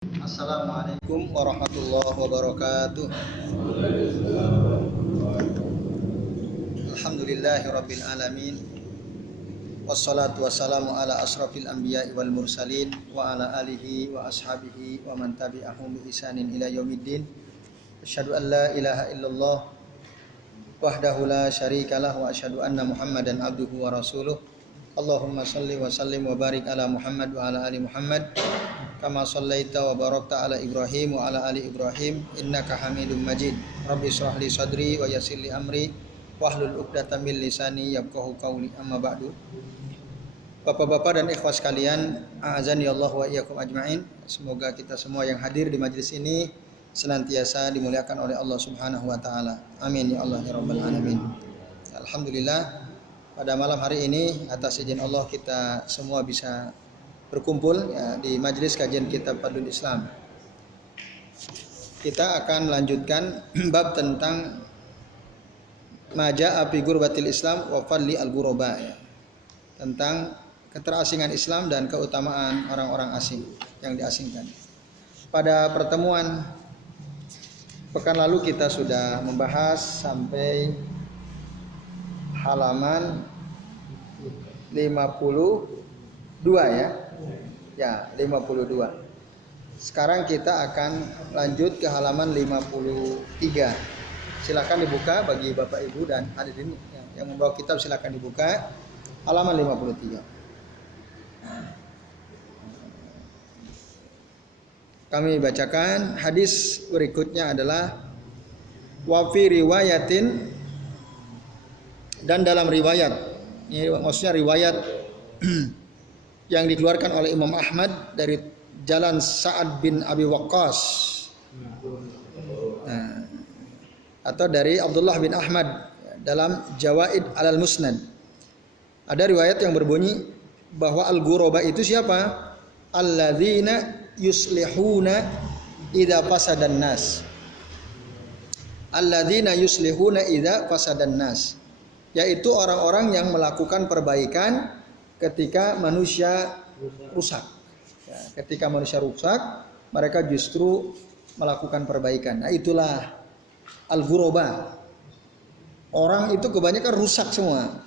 Assalamualaikum warahmatullahi wabarakatuh. Alhamdulillahirabbil alamin. Wassalatu wassalamu ala asrafil anbiya'i wal mursalin wa ala alihi wa ashabihi wa man tabi'ahum bi ihsanin ila yaumiddin. Asyhadu an la ilaha illallah wahdahu la syarikalah wa asyhadu anna Muhammadan abduhu wa rasuluh. Allahumma salli wa sallim wa barik ala Muhammad wa ala ali Muhammad kama shallaita wa barakta ala Ibrahim wa ala ali Ibrahim innaka Hamidum Majid. Rabbi shrah li sadri wa yassir li amri wahlul 'uqdatam min lisani yafqahu qawli. Amma ba'du. Bapak-bapak dan ikhwah sekalian, a'azani Allah wa iyyakum ajmain. Semoga kita semua yang hadir di majelis ini senantiasa dimuliakan oleh Allah Subhanahu wa taala. Amin ya Allah ya rabbal alamin. Alhamdulillah, pada malam hari ini atas izin Allah kita semua bisa berkumpul ya, di majelis kajian kitab Fadlul Islam. Kita akan melanjutkan bab tentang maja'a fi ghurbatil Islam wa fadli al-ghuraba ya. Tentang keterasingan Islam dan keutamaan orang-orang asing yang diasingkan. Pada pertemuan pekan lalu kita sudah membahas sampai halaman 52 ya. Ya, 52. Sekarang kita akan lanjut ke halaman 53. Silakan dibuka bagi Bapak Ibu dan hadirin yang membawa kitab, silakan dibuka halaman 53. Kami bacakan hadis berikutnya adalah wa fi riwayatin, dan dalam riwayat, ini maksudnya riwayat yang dikeluarkan oleh Imam Ahmad dari jalan Sa'ad bin Abi Waqqas, atau dari Abdullah bin Ahmad dalam Jawaid alal Musnad. Ada riwayat yang berbunyi bahwa al-ghuraba itu siapa? Alladzina yuslihuna idza fasadan nas. Alladzina yuslihuna idza fasadan nas, yaitu orang-orang yang melakukan perbaikan ketika manusia rusak. Ya, ketika manusia rusak, mereka justru melakukan perbaikan. Nah, itulah al-ghuraba. Orang itu kebanyakan rusak semua.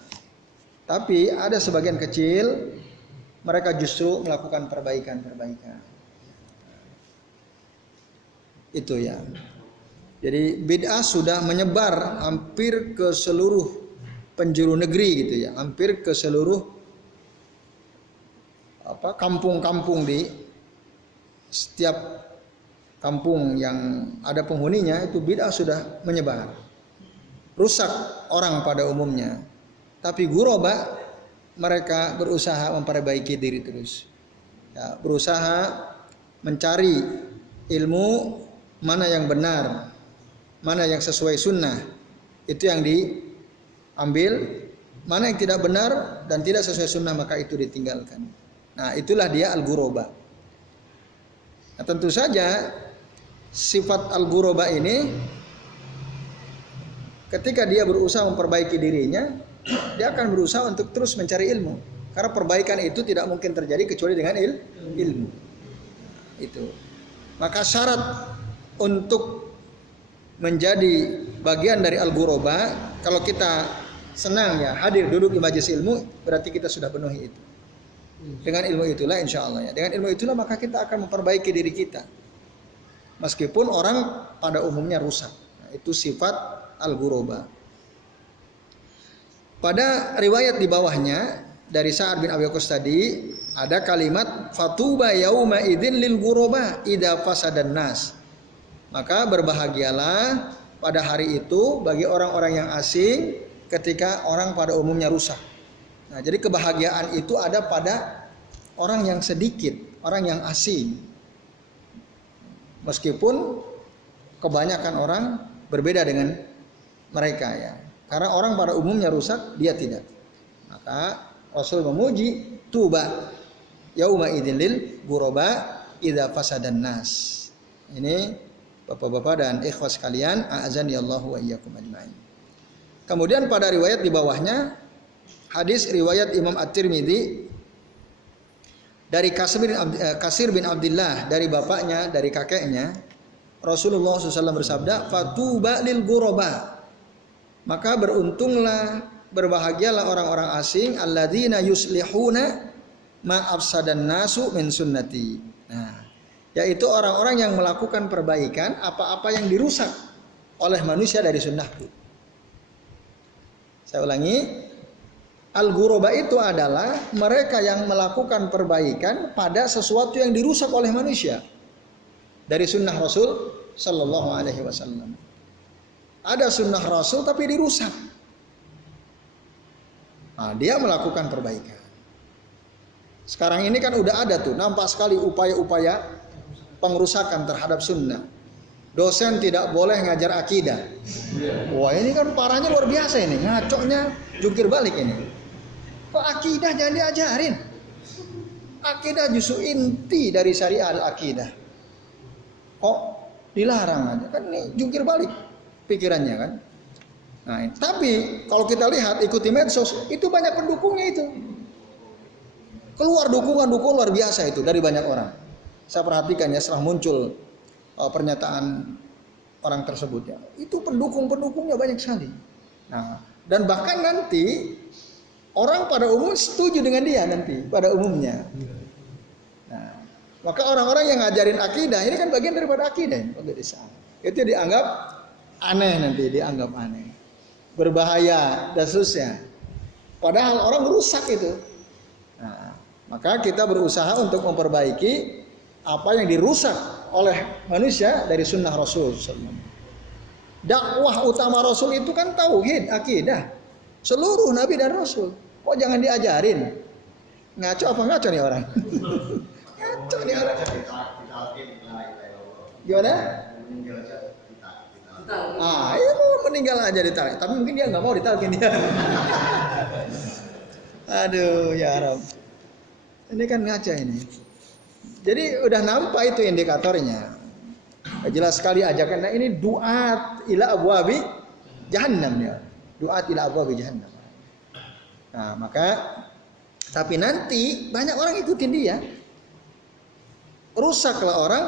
Tapi ada sebagian kecil mereka justru melakukan perbaikan. Itu ya. Jadi bid'ah sudah menyebar hampir ke seluruh penjuru negeri gitu ya. Hampir ke seluruh kampung-kampung, di setiap kampung yang ada penghuninya itu bid'ah sudah menyebar, rusak orang pada umumnya. Tapi ghuraba mereka berusaha memperbaiki diri terus ya, berusaha mencari ilmu mana yang benar, mana yang sesuai sunnah, itu yang diambil, mana yang tidak benar dan tidak sesuai sunnah maka itu ditinggalkan. Nah, itulah dia al-ghuraba. Nah, tentu saja sifat al-ghuraba ini ketika dia berusaha memperbaiki dirinya, dia akan berusaha untuk terus mencari ilmu. Karena perbaikan itu tidak mungkin terjadi kecuali dengan ilmu. Itu. Maka syarat untuk menjadi bagian dari al-ghuraba, kalau kita senang ya hadir duduk di majelis ilmu, berarti kita sudah penuhi itu. Dengan ilmu itulah insya Allah ya. Dengan ilmu itulah maka kita akan memperbaiki diri kita. Meskipun orang pada umumnya rusak. Nah, itu sifat al-ghuraba. Pada riwayat di bawahnya dari Sa'ad bin Abi Waqqas tadi ada kalimat fatuba yauma idzin lil ghuraba idza fasadan nas. Maka berbahagialah pada hari itu bagi orang-orang yang asing ketika orang pada umumnya rusak. Nah, jadi kebahagiaan itu ada pada orang yang sedikit, orang yang asing. Meskipun kebanyakan orang berbeda dengan mereka ya. Karena orang pada umumnya rusak, dia tidak. Maka Rasul memuji tuba yauma idzin lil ghuraba idza fasadan nas. Ini Bapak-bapak dan ikhwah sekalian, a'azani Allah wa iyyakum ajmain. Kemudian pada riwayat di bawahnya hadis riwayat Imam At-Tirmidzi dari Kasir bin Abdullah, dari bapaknya, dari kakeknya, Rasulullah SAW bersabda, "Fatuba lil ghuraba." Maka beruntunglah, berbahagialah orang-orang asing, alladzina yuslihuna ma afsadan nasu min sunnati. Nah, yaitu orang-orang yang melakukan perbaikan apa-apa yang dirusak oleh manusia dari sunnahku. Saya ulangi, al-ghuraba itu adalah mereka yang melakukan perbaikan pada sesuatu yang dirusak oleh manusia dari sunnah Rasul Sallallahu Alaihi Wasallam. Ada sunnah Rasul tapi dirusak. Nah, dia melakukan perbaikan. Sekarang ini kan udah ada tuh, nampak sekali upaya-upaya pengrusakan terhadap sunnah. Dosen tidak boleh ngajar akidah. Wah, ini kan parahnya luar biasa ini, ngaconya jungkir balik ini. Kok akidah jangan diajarin? Akidah justru inti dari syariat akidah. Kok dilarang aja? Kan ini jungkir balik pikirannya kan. Nah, tapi kalau kita lihat ikuti medsos itu banyak pendukungnya itu. Keluar dukungan-dukungan luar biasa itu dari banyak orang. Saya perhatikan ya setelah muncul pernyataan orang tersebut ya, itu pendukung-pendukungnya banyak sekali. Nah, dan bahkan nanti orang pada umum setuju dengan dia nanti pada umumnya. Nah, maka orang-orang yang ngajarin akidah ini kan bagian daripada akidah untuk Islam. Itu dianggap aneh nanti, dianggap aneh, berbahaya dan seterusnya. Padahal orang rusak itu. Nah, maka kita berusaha untuk memperbaiki apa yang dirusak oleh manusia dari sunnah Rasul. Dakwah utama Rasul itu kan tauhid, akidah. Seluruh Nabi dan Rasul. Kok jangan diajarin? Ngaco apa ngaco nih orang? Ngaco nih orang. Gimana? Ya mau meninggal aja ditalkin. Tapi mungkin dia nggak mau ditalkin dia. Aduh ya Rabb. Ini kan ngaca ini. Jadi udah nampak itu indikatornya. Jelas sekali ajakan. Nah ini duat ila abwabi jahannam ya. Duat ila abwabi jahannam. Nah maka tapi nanti banyak orang ikutin dia. Rusaklah orang.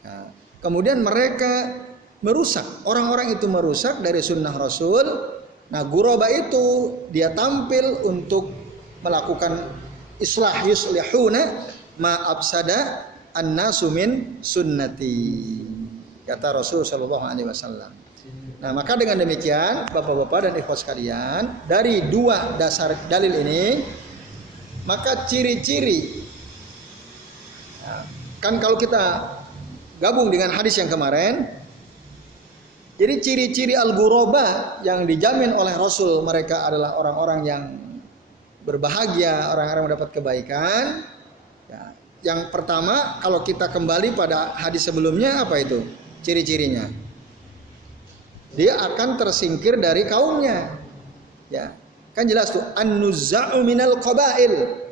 Nah, kemudian mereka merusak. Orang-orang itu merusak dari sunnah Rasul. Nah ghuraba itu dia tampil untuk melakukan islah yuslihuna ma afsada an-nasu min sunnati, kata Rasul sallallahu alaihi wasallam. Nah, maka dengan demikian Bapak-bapak dan ikhwas sekalian, dari dua dasar dalil ini maka ciri-ciri kan kalau kita gabung dengan hadis yang kemarin, jadi ciri-ciri al-ghuraba yang dijamin oleh Rasul, mereka adalah orang-orang yang berbahagia, orang-orang mendapat kebaikan. Ya, yang pertama kalau kita kembali pada hadis sebelumnya apa itu ciri-cirinya? Dia akan tersingkir dari kaumnya. Ya, kan jelas tuh an-nuzza'u minal qabail.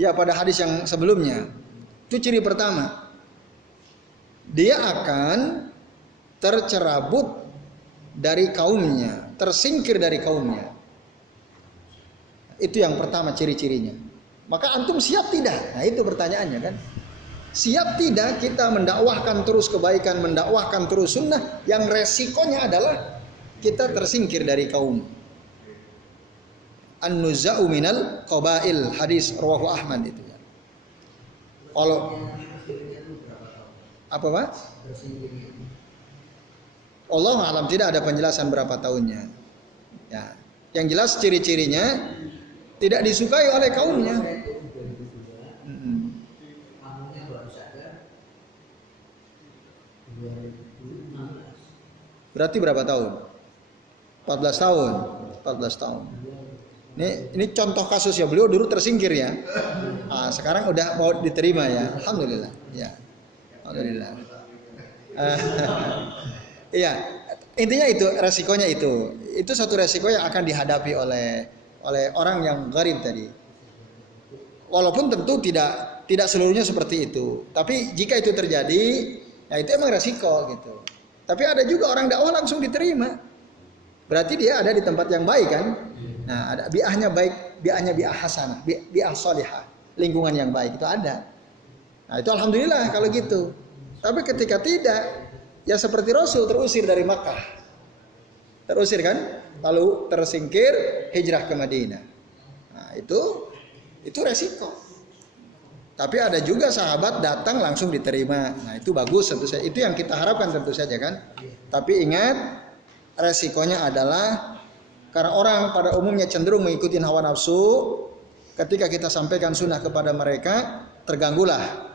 Ya pada hadis yang sebelumnya. Itu ciri pertama. Dia akan tercerabut dari kaumnya, tersingkir dari kaumnya. Itu yang pertama ciri-cirinya. Maka antum siap tidak? Nah itu pertanyaannya kan. Siap tidak kita mendakwahkan terus kebaikan, mendakwahkan terus sunnah yang resikonya adalah kita tersingkir dari kaum. An-nuzza'u minal qabail, hadis rawahu Ahmad itu ya. Kalau apa Pak? Allah alam, tidak ada penjelasan berapa tahunnya. Ya, yang jelas ciri-cirinya tidak disukai oleh kaumnya. Berarti berapa tahun? 14 tahun. 14 tahun. Ini contoh kasus ya, beliau dulu tersingkir ya. Nah, sekarang udah mau diterima ya. Alhamdulillah. Ya. Alhamdulillah. Iya, intinya itu resikonya itu. Itu satu resiko yang akan dihadapi oleh orang yang gharib tadi. Walaupun tentu tidak seluruhnya seperti itu. Tapi jika itu terjadi, ya itu emang resiko gitu. Tapi ada juga orang dakwah langsung diterima. Berarti dia ada di tempat yang baik kan? Nah, ada bi'ahnya baik, bi'ahnya bi'ah hasanah, bi'ah salihah. lingkungan yang baik itu ada. Nah itu alhamdulillah kalau gitu. Tapi ketika tidak, ya seperti Rasul terusir dari Makkah. Terusir kan? Lalu tersingkir hijrah ke Madinah. Nah itu resiko. Tapi ada juga sahabat datang langsung diterima. Nah itu bagus tentu saja. Itu yang kita harapkan tentu saja kan. Tapi ingat resikonya adalah karena orang pada umumnya cenderung mengikuti hawa nafsu. Ketika kita sampaikan sunnah kepada mereka, terganggulah.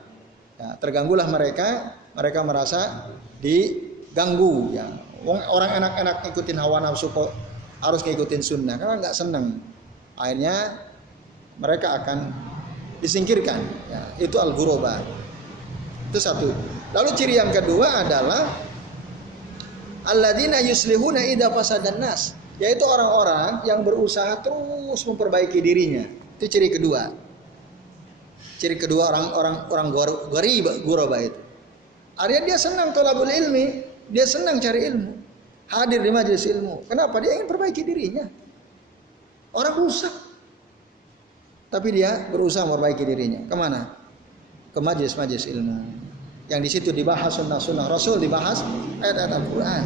Ya, terganggulah mereka merasa diganggu. Ya. Orang enak-enak ngikutin hawa nafsu kok harus ngikutin sunnah karena nggak seneng. Akhirnya mereka akan disingkirkan. Ya, itu al-ghuraba. Itu satu. Lalu ciri yang kedua adalah alladzina yuslihuna idza fasadan nas, yaitu orang-orang yang berusaha terus memperbaiki dirinya. Itu ciri kedua. Ciri kedua orang ghuraba itu. Artinya dia senang thalabul ilmi, dia senang cari ilmu, hadir di majelis ilmu. Kenapa? Dia ingin perbaiki dirinya. Orang rusak, tapi dia berusaha memperbaiki dirinya. Kemana? Ke majelis-majelis ilmu. Yang di situ dibahas sunnah-sunnah Rasul, dibahas ayat-ayat Al-Quran.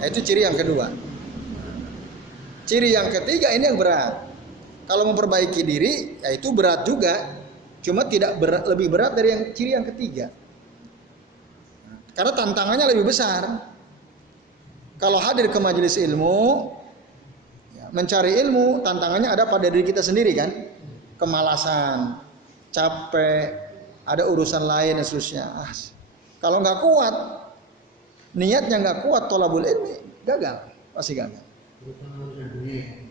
Nah, itu ciri yang kedua. Ciri yang ketiga ini yang berat. Kalau memperbaiki diri, ya itu berat juga. Cuma tidak berat, lebih berat dari yang ciri yang ketiga. Karena tantangannya lebih besar. Kalau hadir ke majelis ilmu, ya, mencari ilmu, tantangannya ada pada diri kita sendiri kan. Kemalasan, capek, ada urusan lain dan seterusnya. Kalau nggak kuat, niatnya nggak kuat, thalabul ilmi, gagal, pasti gagal.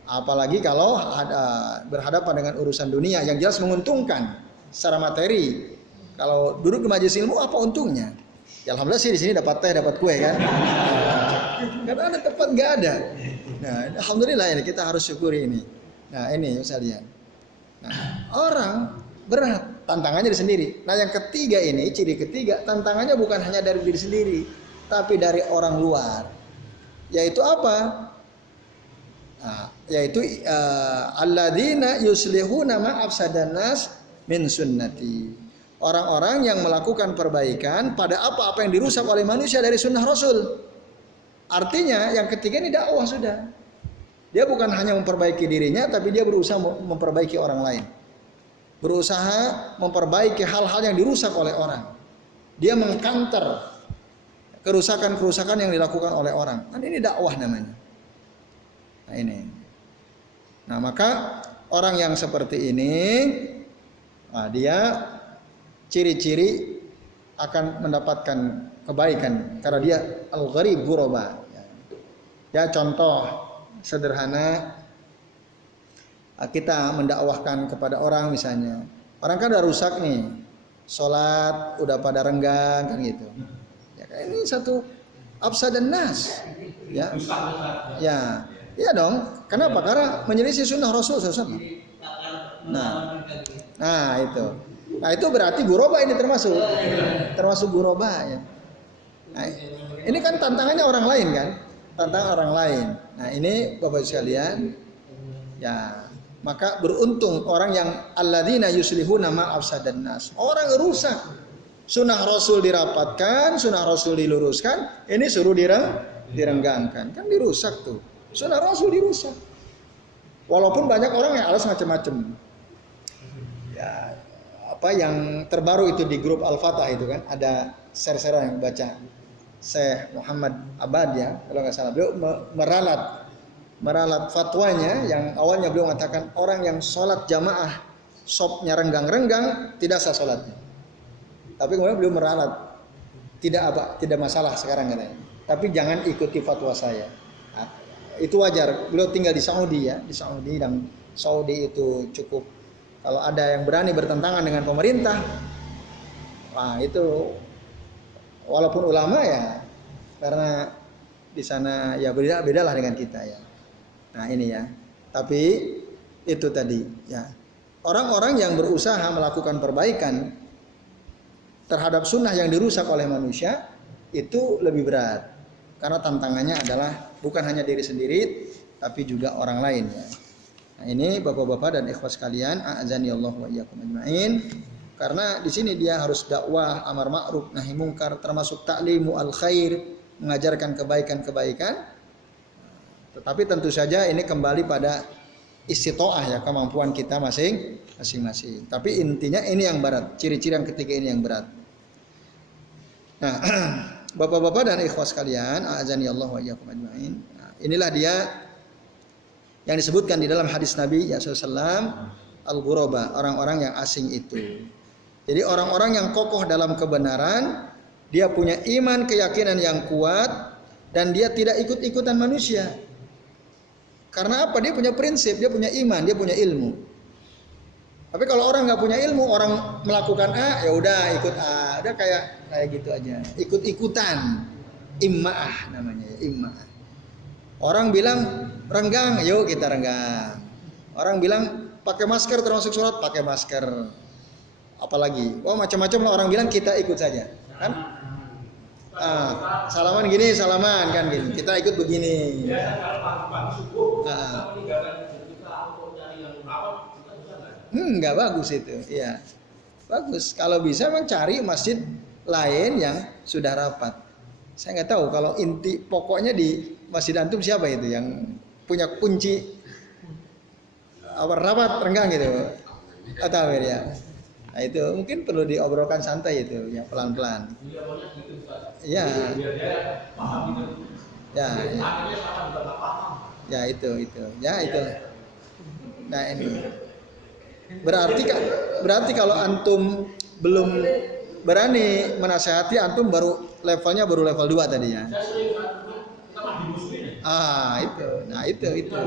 Apalagi kalau ada berhadapan dengan urusan dunia yang jelas menguntungkan secara materi. Kalau duduk di majelis ilmu apa untungnya? Ya alhamdulillah sih di sini dapat teh, dapat kue kan. Karena ada tempat nggak ada. Nah alhamdulillah ini kita harus syukuri ini. Nah ini sekalian. Nah, orang berat tantangannya diri sendiri. Nah yang ketiga ini, ciri ketiga, tantangannya bukan hanya dari diri sendiri, tapi dari orang luar. Yaitu apa? Nah, yaitu alladzina yuslihuna ma afsadan nas min sunnati. Orang-orang yang melakukan perbaikan pada apa-apa yang dirusak oleh manusia dari sunnah Rasul. Artinya yang ketiga ini dakwah sudah. Dia bukan hanya memperbaiki dirinya, tapi dia berusaha memperbaiki orang lain. Berusaha memperbaiki hal-hal yang dirusak oleh orang. Dia mengkanter kerusakan-kerusakan yang dilakukan oleh orang. Kan ini dakwah namanya. Nah ini. Nah maka orang yang seperti ini, dia ciri-ciri akan mendapatkan kebaikan karena dia al-gharib ghuraba. Ya contoh sederhana, kita mendakwahkan kepada orang misalnya, orang kan udah rusak nih, sholat udah pada renggang kan gitu. Ya ini satu afsadan nas, ya, ya, iya dong. Kenapa? Karena menyelisih sunnah Rasul SAW. Nah itu. Nah itu berarti ghuraba ini termasuk ghuraba ya. Nah, ini kan tantangannya orang lain kan, tantangan orang lain. Nah ini Bapak sekalian, ya maka beruntung orang yang alladzina yuslihuna ma afsadan nas. Orang rusak, sunnah Rasul dirapatkan, sunnah Rasul diluruskan, ini suruh direnggangkan, kan dirusak tuh. Sunnah Rasul dirusak. Walaupun banyak orang yang alas macam-macam. Ya apa yang terbaru itu di grup Al-Fatah itu kan ada share-share yang baca Syekh Muhammad Abad ya kalau nggak salah, beliau meralat fatwanya yang awalnya beliau mengatakan orang yang sholat jamaah sopnya renggang-renggang tidak sah sholatnya, tapi kemudian beliau meralat tidak masalah sekarang katanya, tapi jangan ikuti fatwa saya. Nah, itu wajar, beliau tinggal di Saudi ya, di Saudi, dan Saudi itu cukup. Kalau ada yang berani bertentangan dengan pemerintah, wah itu walaupun ulama ya, karena di sana ya beda-bedalah dengan kita ya. Nah ini ya, tapi itu tadi ya, orang-orang yang berusaha melakukan perbaikan terhadap sunnah yang dirusak oleh manusia itu lebih berat, karena tantangannya adalah bukan hanya diri sendiri, tapi juga orang lain ya. Nah, ini Bapak-bapak dan ikhwas sekalian, a'azani Allah wa iyyakum ajmain. Karena di sini dia harus dakwah amar ma'ruf nahi mungkar, termasuk ta'limu al khair, mengajarkan kebaikan-kebaikan. Tetapi tentu saja ini kembali pada istitoah ya, kemampuan kita masing-masing. Tapi intinya ini yang berat, ciri-ciri yang ketiga ini yang berat. Nah, Bapak-bapak dan ikhwas sekalian, a'azani Allah wa iyyakum ajmain. Nah, inilah dia yang disebutkan di dalam hadis Nabi ya sallallahu al-ghuraba, orang-orang yang asing itu. Jadi orang-orang yang kokoh dalam kebenaran, dia punya iman, keyakinan yang kuat, dan dia tidak ikut-ikutan manusia. Karena apa? Dia punya prinsip, dia punya iman, dia punya ilmu. Tapi kalau orang nggak punya ilmu, orang melakukan A, ya udah ikut A, udah kayak gitu aja, ikut-ikutan, imma'ah namanya, imma'ah. Orang bilang renggang, yuk kita renggang. Orang bilang pakai masker termasuk sholat, pakai masker. Apalagi, macam-macam lah orang bilang, kita ikut saja, kan? Salaman gini, salaman kan gini. Kita ikut begini. Nggak bagus itu, ya. Bagus. Kalau bisa memang cari masjid lain yang sudah rapat. Saya nggak tahu kalau inti pokoknya di masjid antum siapa itu yang punya kunci rapat renggang gitu, atau ya. Nah itu mungkin perlu diobrolkan santai itu, ya pelan-pelan. Ya. Ya. Ya itu. Ya itu. Nah ini. Berarti kalau antum belum berani menasehati, antum levelnya baru level 2 tadi ya. Itu.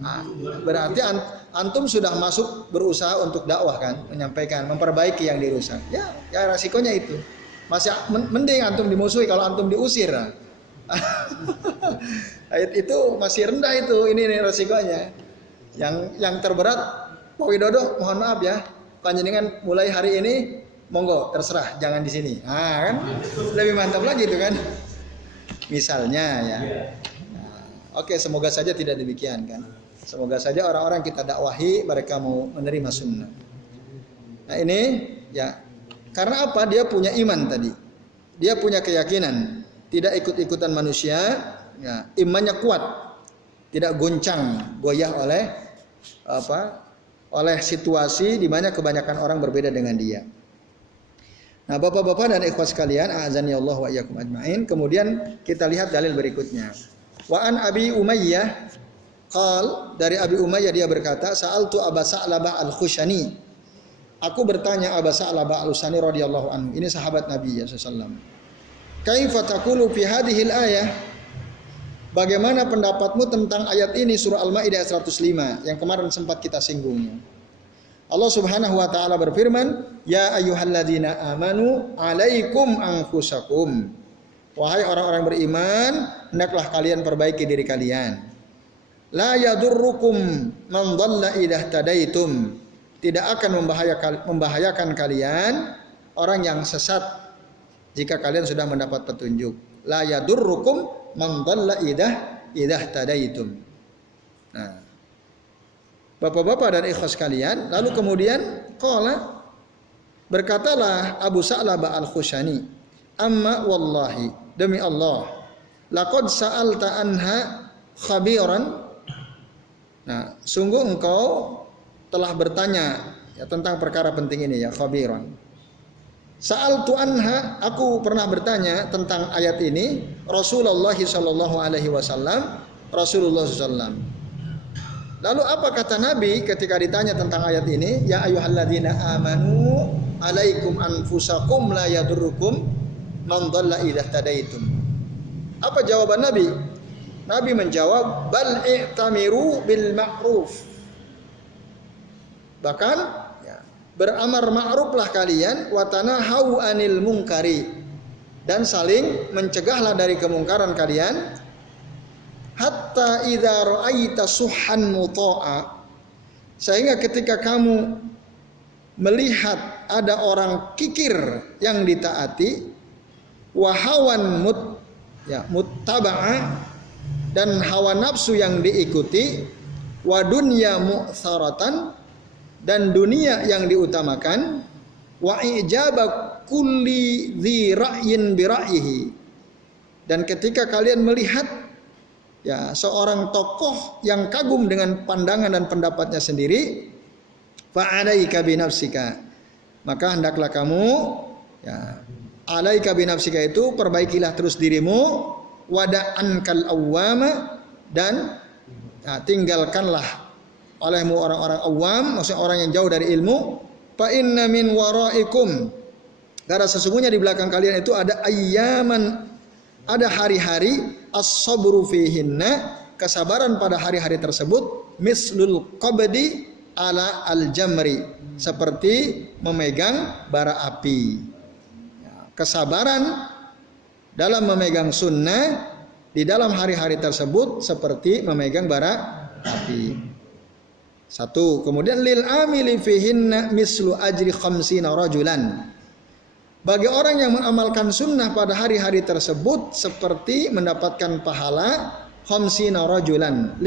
Nah, berarti antum sudah masuk berusaha untuk dakwah kan, menyampaikan, memperbaiki yang dirusak. Ya resikonya itu. Masih mending antum dimusuhi kalau antum diusir. Itu masih rendah itu, ini nih resikonya. Yang terberat, Pak Widodo, mohon maaf ya, panjenengan mulai hari ini monggo terserah, jangan di sini. Kan lebih mantap lagi itu kan. Misalnya ya. Nah, oke, semoga saja tidak demikian kan. Semoga saja orang-orang kita dakwahi mereka mau menerima sunnah. Nah ini ya, karena apa? Dia punya iman tadi. Dia punya keyakinan, tidak ikut-ikutan manusia, ya, imannya kuat. Tidak goyah oleh situasi di mana kebanyakan orang berbeda dengan dia. Nah, Bapak-bapak dan ikhwas sekalian, a'azani Allah wa iyyakum ajmain. Kemudian kita lihat dalil berikutnya. Wa an Abi Umayyah qal, dari Abi Umayyah dia berkata, sa'altu Aba Sa'labah al-Khushani. Aku bertanya Aba Sa'labah al-Khushani radhiyallahu anhu. Ini sahabat Nabi ya sallallahu alaihi wasallam. Kaifa taqulu fi hadhil ayah? Bagaimana pendapatmu tentang ayat ini, surah Al-Maidah 105 yang kemarin sempat kita singgungnya. Allah Subhanahu wa taala berfirman, "Ya ayyuhalladzina amanu 'alaikum anfusakum." Wahai orang-orang beriman, hendaklah kalian perbaiki diri kalian. La yadurrukum man dhalla idza tadaitum. Tidak akan membahayakan kalian orang yang sesat jika kalian sudah mendapat petunjuk. La yadurrukum man dhalla idza tadaitum. Nah, Bapak-bapak dan ikhwas sekalian, lalu kemudian qala, berkatalah Abu Sa'labah al-Khushani, amma wallahi, demi Allah, laqad sa'alta anha khabiran. Nah, sungguh engkau telah bertanya ya tentang perkara penting ini ya, khabiran. Sa'altu anha, aku pernah bertanya tentang ayat ini Rasulullah sallallahu alaihi wasallam, Rasulullah sallallahu. Lalu apa kata Nabi ketika ditanya tentang ayat ini? Ya ayyuhalladzina amanu 'alaikum anfusakum la yadurrukum man dhalla idza tadaitum. Apa jawaban Nabi? Nabi menjawab, bal i'tamiru bil ma'ruf. Bahkan ya, beramar ma'ruflah kalian, wa tanahau 'anil munkari, dan saling mencegahlah dari kemungkaran kalian. Hatta idza ra'aita suhan muta'a, sehingga ketika kamu melihat ada orang kikir yang ditaati, wa hawan muttaba'a, dan hawa nafsu yang diikuti, wa dunya mu'tsaratan, dan dunia yang diutamakan, wa ijaba kulli dzi ra'yin bi ra'yihi, dan ketika kalian melihat ya seorang tokoh yang kagum dengan pandangan dan pendapatnya sendiri, fa alaika bi nafsika, maka hendaklah kamu ya alaika bi nafsika itu perbaikilah terus dirimu, wada'ankal awwama, dan tinggalkanlah olehmu orang-orang awam, maksudnya orang yang jauh dari ilmu. Fa inna min waraikum, karena sesungguhnya di belakang kalian itu ada ayyaman, ada hari-hari, as-sabru fihinna, kesabaran pada hari-hari tersebut, mislul qabdi ala al-jamri, seperti memegang bara api. Kesabaran dalam memegang sunnah di dalam hari-hari tersebut seperti memegang bara api. Satu, kemudian lil amili fihinna mislu ajri khamsina rajulan, bagi orang yang mengamalkan sunnah pada hari-hari tersebut seperti mendapatkan pahala khamsina rajulan, 50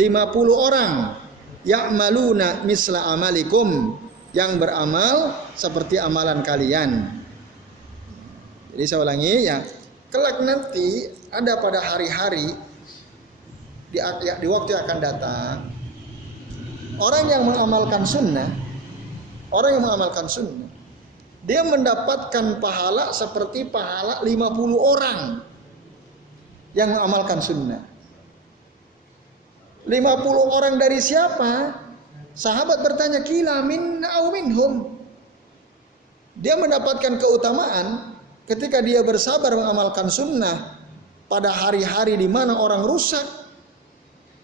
orang, ya'maluna misla amalikum, yang beramal seperti amalan kalian. Jadi saya ulangi ya, kelak nanti ada pada hari-hari di waktu yang akan datang, orang yang mengamalkan sunnah, dia mendapatkan pahala seperti pahala 50 orang yang mengamalkan sunnah. 50 orang dari siapa? Sahabat bertanya, kila minna au minhum. Dia mendapatkan keutamaan ketika dia bersabar mengamalkan sunnah pada hari-hari di mana orang rusak,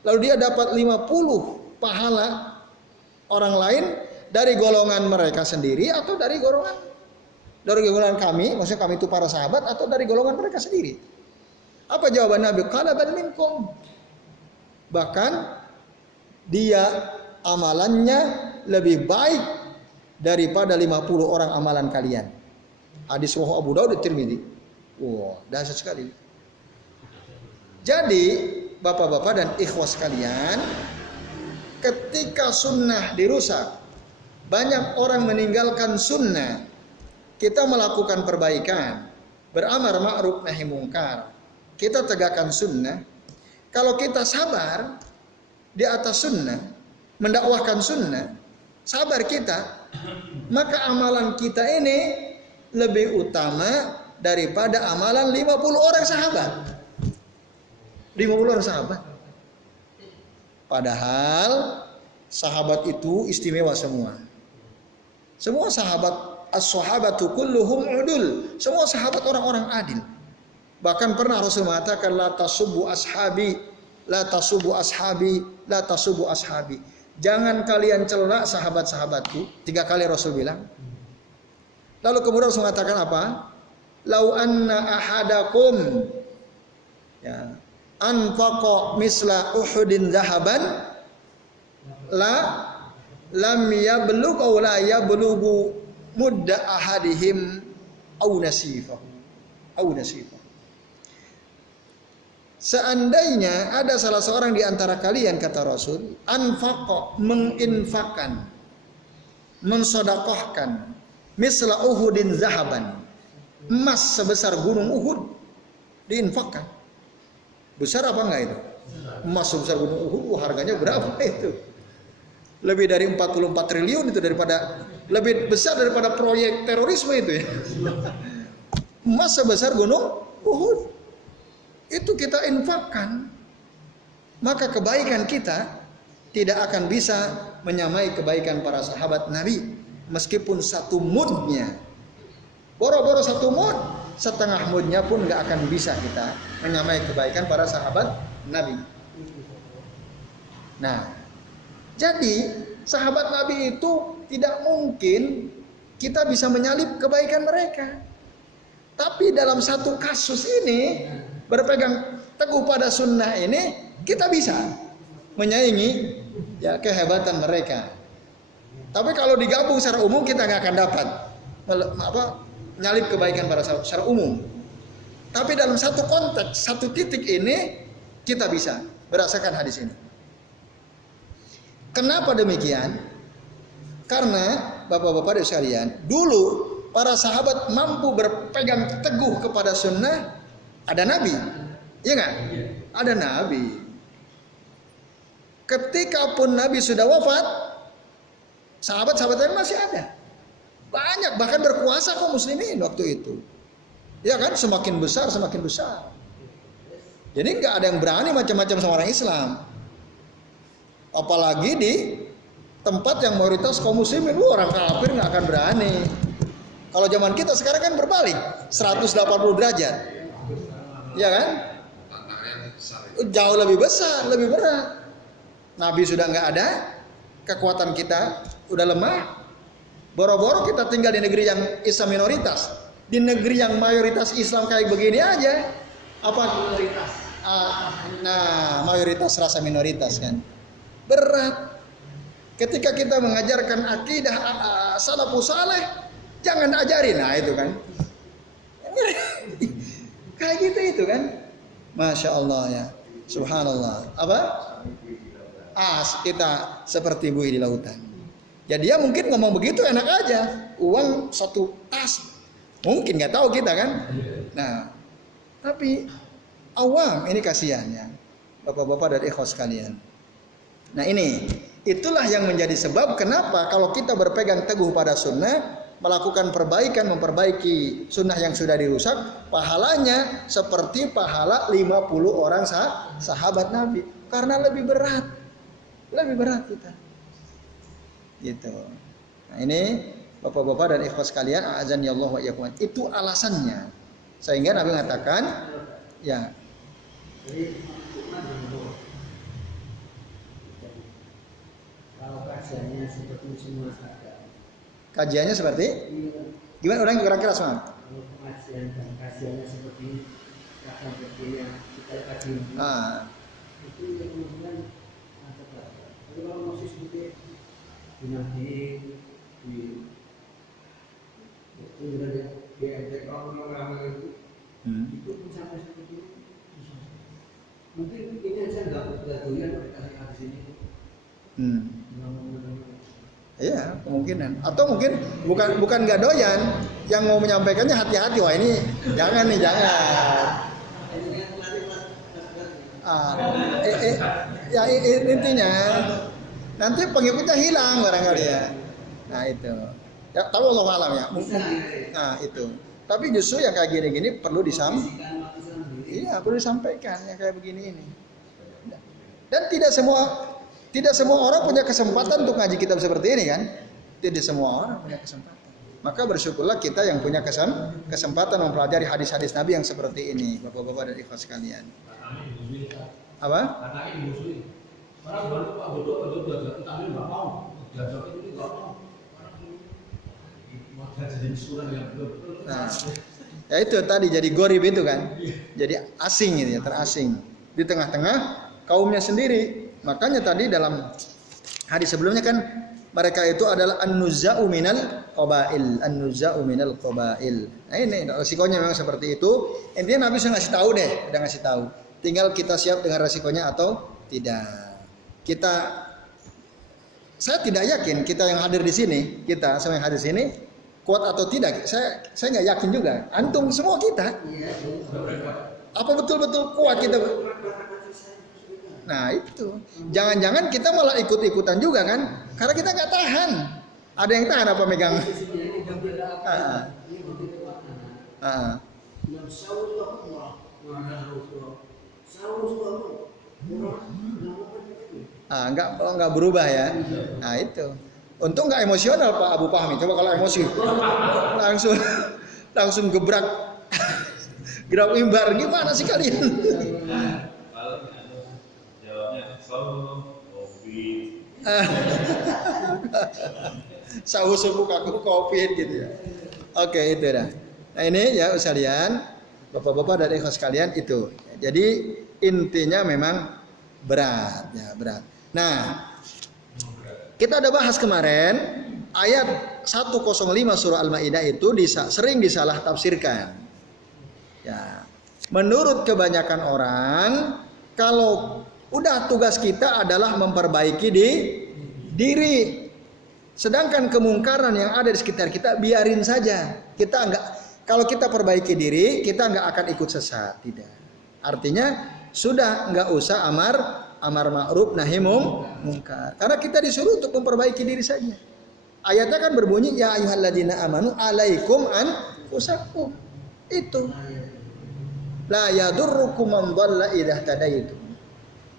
lalu dia dapat 50 pahala orang lain dari golongan mereka sendiri atau dari golongan kami, maksudnya kami itu para sahabat, atau dari golongan mereka sendiri. Apa jawaban Nabi? Qala bal minkum. Bahkan dia amalannya lebih baik daripada 50 orang amalan kalian. Hadis riwayat Abu Daud dan Tirmidzi. Wah, dahsyat sekali. Jadi, bapak-bapak dan ikhwas sekalian, ketika sunnah dirusak, banyak orang meninggalkan sunnah, kita melakukan perbaikan, beramar ma'ruf nahi mungkar, kita tegakkan sunnah. Kalau kita sabar di atas sunnah, mendakwahkan sunnah, sabar kita, maka amalan kita ini lebih utama daripada amalan 50 orang sahabat. 50 orang sahabat. Padahal sahabat itu istimewa semua. Semua sahabat, as-sahabatu kulluhum udul. Semua sahabat orang-orang adil. Bahkan pernah Rasul mengatakan, la tasubbu ashabi, la tasubbu ashabi, la tasubbu ashabi. Jangan kalian cela sahabat-sahabatku. 3 kali Rasul bilang. Lalu kemudian Rasul mengatakan apa? Lau anna ahadakum ya anfaqa misla Uhudin zahaban lam yablugh aw la yablughu mudda ahadihim aw nasifahu. Seandainya ada salah seorang di antara kalian, kata Rasul, anfaqa, menginfakkan, mensedekahkan, misla Uhudin zahaban, emas sebesar gunung Uhud, diinfakkan. Besar apa enggak itu? Emas sebesar gunung Uhud, harganya berapa itu? Lebih dari 44 triliun itu, daripada lebih besar daripada proyek terorisme itu ya. Emas sebesar gunung Uhud. Itu kita infakkan, maka kebaikan kita tidak akan bisa menyamai kebaikan para sahabat Nabi, meskipun satu mudnya, boro-boro satu mud, setengah mudnya pun nggak akan bisa kita menyamai kebaikan para sahabat Nabi. Nah, jadi sahabat Nabi itu tidak mungkin kita bisa menyalip kebaikan mereka. Tapi dalam satu kasus ini, berpegang teguh pada sunnah ini, kita bisa menyaingi ya kehebatan mereka. Tapi kalau digabung secara umum, kita nggak akan dapat nyalip kebaikan para sahabat secara umum. Tapi dalam satu konteks, satu titik ini, kita bisa. berdasarkan hadis ini. Kenapa demikian? Karena bapak-bapak dan sekalian, dulu para sahabat mampu berpegang teguh kepada sunnah, ada Nabi, iya nggak? Ada Nabi. Ketika pun Nabi sudah wafat, sahabat-sahabat yang masih ada, banyak, bahkan berkuasa kaum muslimin waktu itu. Ya kan, semakin besar semakin besar. Jadi nggak ada yang berani macam-macam sama orang Islam. Apalagi di tempat yang mayoritas kaum muslimin, orang kafir nggak akan berani. Kalau zaman kita sekarang kan berbalik, 180 derajat, ya kan? Jauh lebih besar, lebih berat. Nabi sudah nggak ada, kekuatan kita udah lemah. Boro-boro kita tinggal di negeri yang Islam minoritas, di negeri yang mayoritas Islam kayak begini aja, apa? Nah, mayoritas rasa minoritas kan. Berat. Ketika kita mengajarkan akidah salafus saleh, jangan ajarin. Nah itu kan. Kayak gitu itu kan. Masya Allah ya. Subhanallah. Apa? Kita seperti buih di lautan. Ya dia mungkin ngomong begitu enak aja. Uang 1 tas. Mungkin nggak tahu kita kan. Nah, tapi awam ini kasihannya. Bapak-bapak dan ikhwas sekalian. Nah ini, itulah yang menjadi sebab kenapa kalau kita berpegang teguh pada sunnah, melakukan perbaikan, memperbaiki sunnah yang sudah dirusak, pahalanya seperti pahala 50 orang sahabat Nabi. Karena lebih berat kita. Gitu. Nah ini bapak-bapak dan ikhwas sekalian, a'azani Allah wa iyyakum. Itu alasannya. Sehingga Nabi mengatakan, ya. Kalau kajiannya seperti semua saja. Kajiannya seperti? Gimana orang kira-kira semua? Kalau kajian dan kajiannya seperti akan begini kita kaji. Itu yang kemudian ada berapa? Tapi kalau masih seperti di MTK orang-orang itu pun sampai seperti itu. Mungkin ini aja nggak doyan mereka di sini. Iya, kemungkinan. Atau mungkin bukan nggak doyan, yang mau menyampaikannya hati-hati. Wah ini jangan nih, jangan. Ya intinya nanti pengikutnya hilang barangkali ya. Nah itu. Ya, tahu Allah alam ya. Nah itu. Tapi justru yang kayak gini-gini perlu Iya, perlu disampaikan yang kayak begini ini. Dan tidak semua orang punya kesempatan untuk ngaji kitab seperti ini kan? Tidak semua orang punya kesempatan. Maka bersyukurlah kita yang punya kesempatan mempelajari hadis-hadis Nabi yang seperti ini, bapak-bapak dan ikhwas sekalian. Apa? Nah, ya itu tadi jadi gorib itu kan, jadi asing gitu ya, terasing di tengah-tengah kaumnya sendiri. Makanya tadi dalam hadis sebelumnya kan mereka itu adalah an-nuzza'u minal qabail, an-nuzza'u minal qabail. Nah ini resikonya memang seperti itu. Intinya Nabi sudah ngasih tahu deh, udah ngasih tahu. Tinggal kita siap dengan resikonya atau tidak. Saya tidak yakin kita yang hadir di sini, kita semua yang hadir di sini kuat atau tidak. Saya nggak yakin juga. Antum semua kita. Apa betul-betul kuat kita? Nah itu, jangan-jangan kita malah ikut-ikutan juga kan? Karena kita nggak tahan. Ada yang tahan apa megang? Nggak berubah ya. Nah itu. Untung nggak emosional Pak Abu Fahmi. Coba kalau emosi, langsung gebrak mimbar gimana sih kalian? Saus subuh aku COVID gitu ya. Oke itu dah. Nah ini ya sekalian, bapak-bapak dan ikhwas sekalian itu. Jadi intinya memang berat ya, berat. Nah, kita udah bahas kemarin ayat 105 surah Al-Maidah itu sering disalah tafsirkan. Ya. Menurut kebanyakan orang kalau Udah, tugas kita adalah memperbaiki diri. Sedangkan kemungkaran yang ada di sekitar kita biarin saja. Kalau kita perbaiki diri, kita nggak akan ikut sesat, tidak. Artinya sudah nggak usah amar ma'ruf nahi mungkar. Karena kita disuruh untuk memperbaiki diri saja. Ayatnya kan berbunyi ya ayyuhalladzina amanu alaikum anfusakum. Itu. La yadurrukum man dhalla idza tadaitum.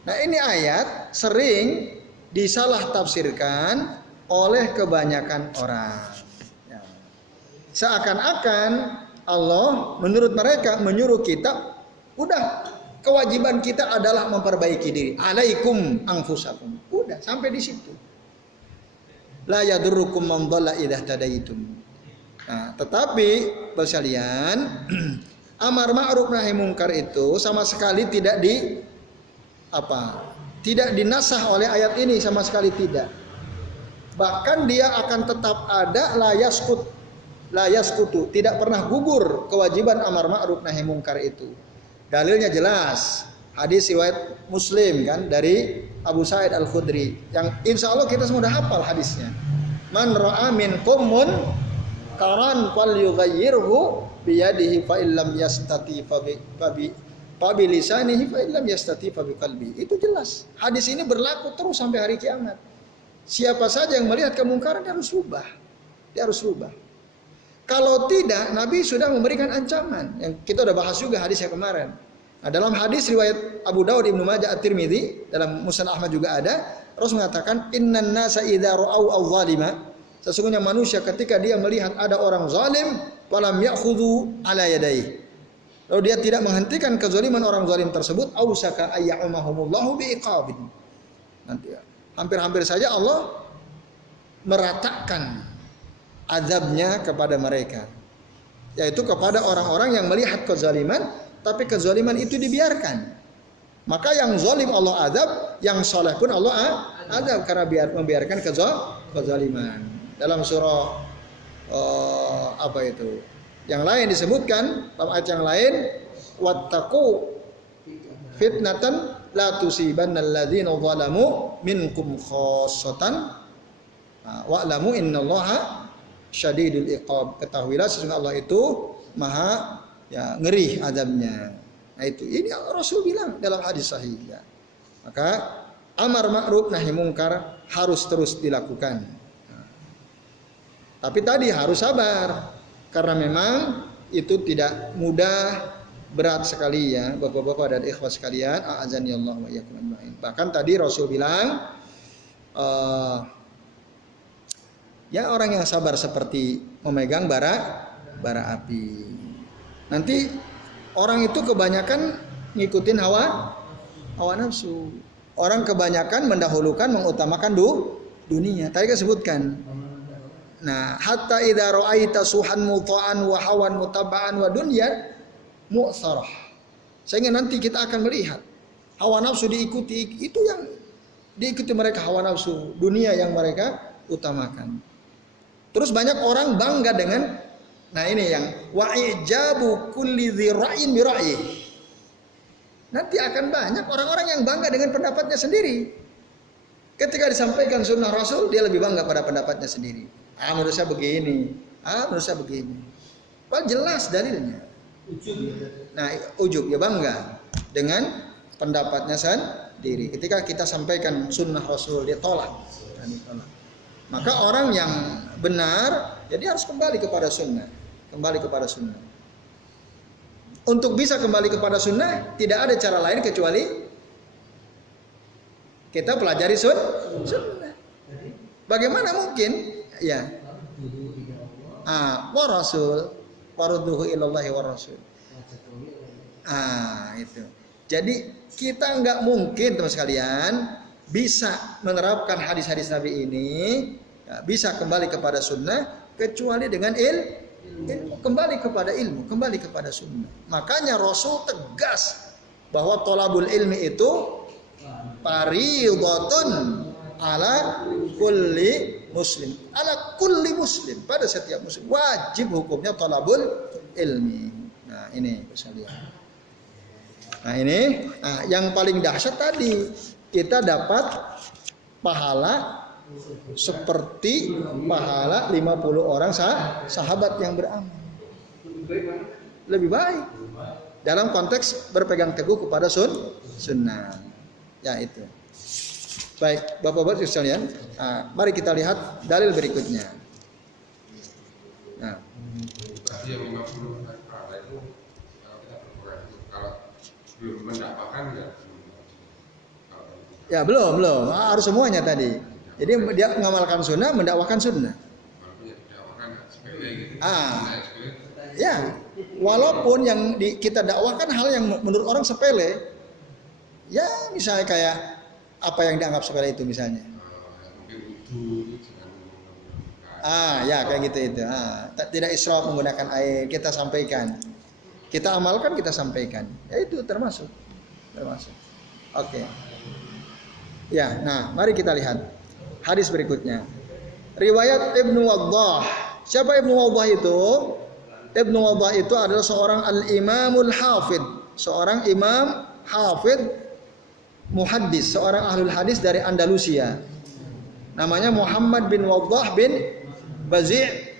Nah, ini ayat sering disalah tafsirkan oleh kebanyakan orang. Ya. Seakan-akan Allah menurut mereka menyuruh kita, udah, kewajiban kita adalah memperbaiki diri. Alaikum anfusakum. Udah, sampai di situ. La yadurrukum man dhalla idza tadaitum. Nah, tetapi sekalian, amar ma'ruf nahi mungkar itu sama sekali tidak dinasah oleh ayat ini, sama sekali tidak. Bahkan dia akan tetap ada la yaskutu, tidak pernah gugur kewajiban amar ma'ruf nahi mungkar itu. Dalilnya jelas, hadis riwayat Muslim kan dari Abu Sa'id Al-Khudri yang insya Allah kita semua sudah hafal hadisnya. Man ra'a minkum munkaran falyughayyirhu biyadihi fa illam yastati fa bi lisanihi fa illam yastati fa bi qalbi. Itu jelas. Hadis ini berlaku terus sampai hari kiamat. Siapa saja yang melihat kemungkaran dia harus rubah. Dia harus rubah. Kalau tidak, Nabi sudah memberikan ancaman. Yang kita udah bahas juga hadisnya kemarin. Nah, dalam hadis riwayat Abu Dawud, Ibnu Majah, At-Tirmidzi, dalam Musnad Ahmad juga ada, Rasul mengatakan, "Innan nasa idza ra'au adh-dhalima." Sesungguhnya manusia ketika dia melihat ada orang zalim, walam ya'khudhu ala yadayhi. Lalu dia tidak menghentikan kezaliman orang zalim tersebut, ausaka ayyahumahumullahu biiqabin. Nanti hampir-hampir saja Allah meratakan azabnya kepada mereka, yaitu kepada orang-orang yang melihat kezaliman tapi kezaliman itu dibiarkan. Maka yang zalim Allah azab, yang soleh pun Allah azab karena membiarkan kezaliman. Dalam surah yang lain disebutkan, dalam ayat yang lain, wattaqu fitnatan la tusibannal ladzina zalamu minkum khassatan wa'lamu innallaha syadidul iqab. Ketahuilah sesungguhnya Allah itu maha ngeri azabnya. Nah, itu ini Rasul bilang dalam hadis sahih. Ya. Maka amar ma'ruf nahi mungkar harus terus dilakukan. Nah, tapi tadi harus sabar karena memang itu tidak mudah, berat sekali ya Bapak-bapak dan ikhwas sekalian. A'azani Allah wa iyyakum ajmain. Bahkan tadi Rasul bilang ya orang yang sabar seperti memegang bara api. Nanti orang itu kebanyakan ngikutin hawa nafsu. Orang kebanyakan mendahulukan, mengutamakan dunia. Tadi kan sebutkan. Nah, hatta idza ra'aita suhan muta'an wa hawan mutaba'an wa dunya mu'tsarah. Sehingga nanti kita akan melihat hawa nafsu diikuti, itu yang diikuti mereka, hawa nafsu, dunia yang mereka utamakan. Terus banyak orang bangga dengan, nah ini yang wa'ijabu kulli dzira'in bi ra'yi. Nanti akan banyak orang-orang yang bangga dengan pendapatnya sendiri. Ketika disampaikan sunnah Rasul, dia lebih bangga pada pendapatnya sendiri. Menurut saya begini, menurut saya begini. Padahal jelas dalilnya. Nah, ujub ya, bangga dengan pendapatnya sendiri. Ketika kita sampaikan sunnah Rasul, dia tolak. Maka orang yang benar, jadi harus kembali kepada sunnah. Kembali kepada sunnah. Untuk bisa kembali kepada sunnah, tidak ada cara lain kecuali kita pelajari sunnah. Bagaimana mungkin? Ya. Wa rasul, warudduhu ilallahi wa rasul. Itu. Jadi kita nggak mungkin teman sekalian bisa menerapkan hadis-hadis Nabi ini, bisa kembali kepada sunnah kecuali dengan ilmu, kembali kepada ilmu, kembali kepada sunnah. Makanya Rasul tegas bahwa thalabul ilmi itu fardhatun ala kulli muslim, ala kulli muslim, pada setiap muslim wajib hukumnya thalabul ilmi. Nah, ini sekalian. Nah ini, yang paling dahsyat tadi kita dapat pahala seperti pahala 50 orang sahabat yang beramal. Lebih baik dalam konteks berpegang teguh kepada sunnah. Ya itu. Baik, Bapak-bapak sekalian, mari kita lihat dalil berikutnya. Nah, yang 50 pahala itu kalau belum mendapatkan ya belum harus semuanya tadi. Jadi dia mengamalkan sunnah, mendakwahkan sunnah. Ya, walaupun yang kita dakwahkan hal yang menurut orang sepele, ya misalnya kayak apa yang dianggap sepele itu misalnya. Ya kayak gitu itu. Tidak israf menggunakan air, kita sampaikan. Kita amalkan, kita sampaikan. Ya itu termasuk. Oke. Ya, nah mari kita lihat hadis berikutnya. Riwayat Ibnu Waddah. Siapa Ibnu Waddah itu? Ibnu Waddah itu adalah seorang al-imamul hafid, seorang imam hafid muhaddis, seorang ahlul hadis dari Andalusia. Namanya Muhammad bin Waddah bin Bazi'.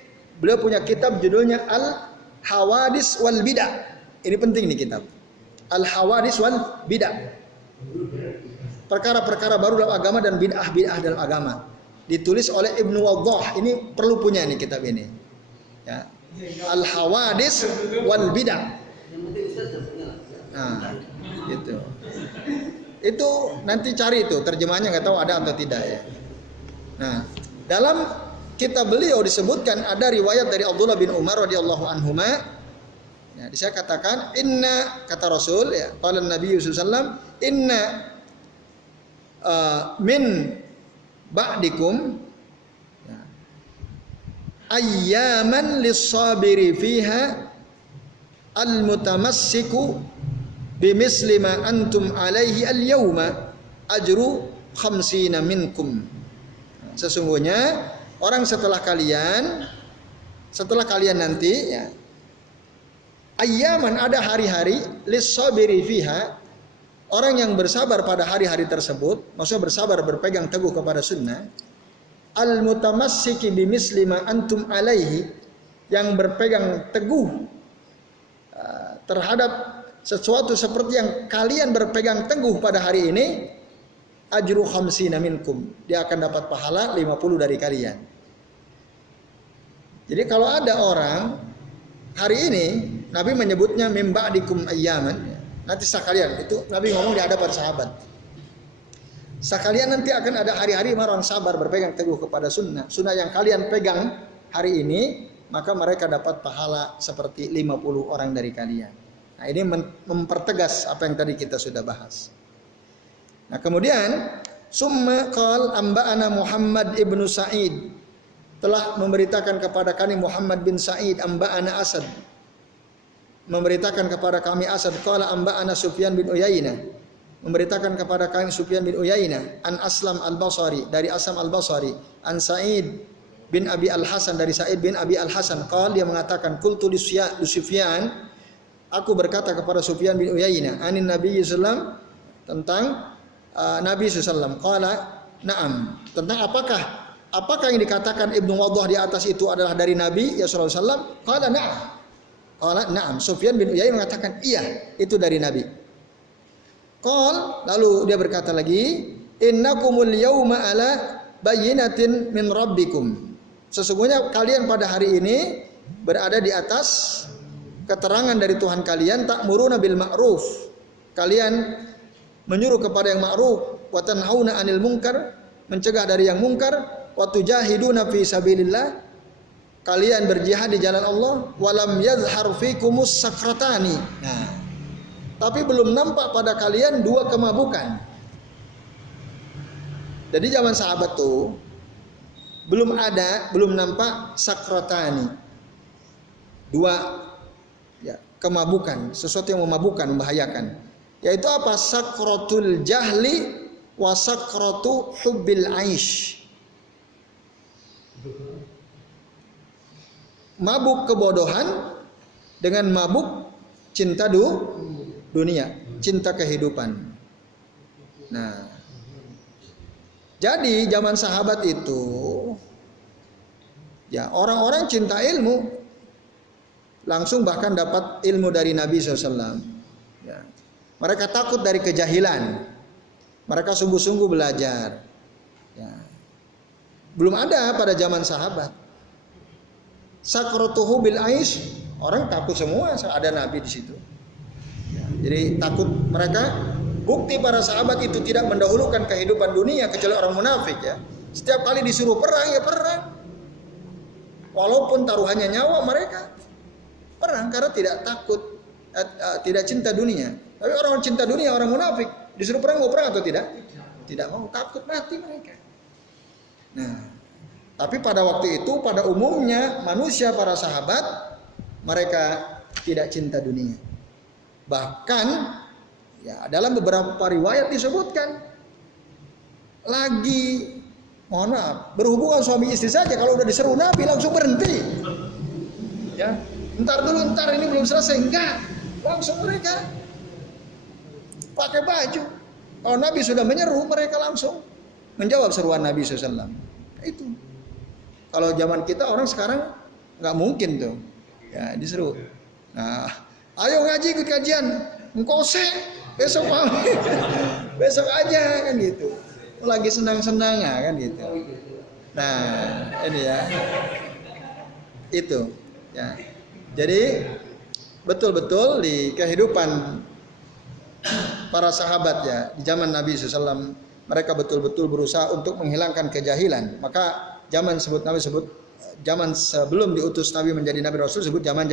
Beliau punya kitab judulnya Al-Hawadis wal Bidah. Ini penting nih kitab. Al-Hawadis wal Bidah. Perkara-perkara baru dalam agama dan bid'ah-bid'ah dalam agama. Ditulis oleh Ibnu Waddah. Ini perlu punya nih kitab ini. Ya. Al-Hawadis wal Bidah. Nah, gitu. Itu nanti cari itu terjemahannya, nggak tahu ada atau tidak ya. Nah, dalam kitab beliau disebutkan ada riwayat dari Abdullah bin Umar radhiyallahu anhuma. Ya, saya katakan inna, kata Rasul ya, qala Nabi sallallahu alaihi wasallam, inna min ba'dikum ayyaman lis-sabiri fiha al-mutamassiku bimisli ma antum alaihi al-yawma ajru 50 minkum. Sesungguhnya orang setelah kalian nanti ya, ayyaman, ada hari-hari lis-sabiri fiha, orang yang bersabar pada hari-hari tersebut, maksudnya bersabar berpegang teguh kepada sunnah, al-mutamassiki bimisli ma antum alaihi, yang berpegang teguh terhadap sesuatu seperti yang kalian berpegang teguh pada hari ini, ajru 50 minkum, dia akan dapat pahala 50 dari kalian. Jadi kalau ada orang hari ini, Nabi menyebutnya mim ba'dikum ayyaman, nanti sekalian, itu Nabi ngomong di hadapan sahabat, sekalian nanti akan ada hari-hari orang sabar berpegang teguh kepada sunnah yang kalian pegang hari ini, maka mereka dapat pahala seperti 50 orang dari kalian. Nah ini mempertegas apa yang tadi kita sudah bahas. Nah kemudian summa qal amba'ana Muhammad ibnu Sa'id, telah memberitakan kepada kami Muhammad bin Sa'id, amba'ana Asad, memberitakan kepada kami Asad, qala amba'ana Sufyan bin Uyainah, memberitakan kepada kami Sufyan bin Uyainah, an Aslam al-Basri, dari Aslam al-Basri, an Sa'id bin Abi al-Hasan, dari Sa'id bin Abi al-Hasan, qala, dia mengatakan, qultu li Sufyan, aku berkata kepada Sufyan bin Uyainah, anin Nabi sallallahu, tentang Nabi sallallahu, qala na'am, tentang apakah yang dikatakan Ibnu Waddah di atas itu adalah dari Nabi ya sallallahu alaihi wasallam? Qala na'am. Qala na'am. Sufyan bin Uyainah mengatakan iya, itu dari Nabi. Qal, lalu dia berkata lagi, innakumul yawma ala bayyinatin min rabbikum. Sesungguhnya kalian pada hari ini berada di atas keterangan dari Tuhan kalian, ta'muruna bil ma'ruf, kalian menyuruh kepada yang ma'ruf, wa tanhauna 'anil munkar, mencegah dari yang mungkar, wa tujahiduna fi sabilillah, kalian berjihad di jalan Allah, walam yazhar fikumus sakratani. Nah, tapi belum nampak pada kalian dua kemabukan. Jadi zaman sahabat tuh belum nampak sakratani, dua ya, kemabukan, sesuatu yang memabukkan, membahayakan. Yaitu apa? Sakratul jahli wa sakratu hubbil aish. Mabuk kebodohan dengan mabuk cinta dunia. cinta kehidupan. Nah, jadi zaman sahabat itu ya orang-orang cinta ilmu, langsung bahkan dapat ilmu dari Nabi SAW. Ya. Mereka takut dari kejahilan, mereka sungguh-sungguh belajar. Ya. Belum ada pada zaman sahabat. Sakratuhu bil aish, orang takut semua ada Nabi di situ. Ya. Jadi takut mereka. Bukti para sahabat itu tidak mendahulukan kehidupan dunia kecuali orang munafik ya. Setiap kali disuruh perang ya perang. Walaupun taruhannya nyawa mereka perang karena tidak takut, tidak cinta dunia. Tapi orang cinta dunia, orang munafik disuruh perang mau perang atau tidak? Tidak mau, takut mati mereka. Nah, tapi pada waktu itu pada umumnya manusia para sahabat mereka tidak cinta dunia. Bahkan ya, dalam beberapa riwayat disebutkan lagi, mohon maaf, berhubungan suami istri saja kalau udah diseru Nabi langsung berhenti. Ya, ntar dulu, ntar ini belum selesai, enggak, langsung mereka pakai baju. Kalau Nabi sudah menyeru, mereka langsung menjawab seruan Nabi SAW. Itu. Kalau zaman kita orang sekarang nggak mungkin tuh, ya disuruh. Nah, ayo ngaji ikut kajian, engkose. Besok besok aja kan gitu. Lagi senang-senang kan gitu. Nah, ini ya. Itu ya. Jadi betul-betul di kehidupan para sahabat ya di zaman Nabi SAW mereka betul-betul berusaha untuk menghilangkan kejahilan. Maka zaman Nabi sebut zaman sebelum diutus Nabi menjadi Nabi Rasul sebut zaman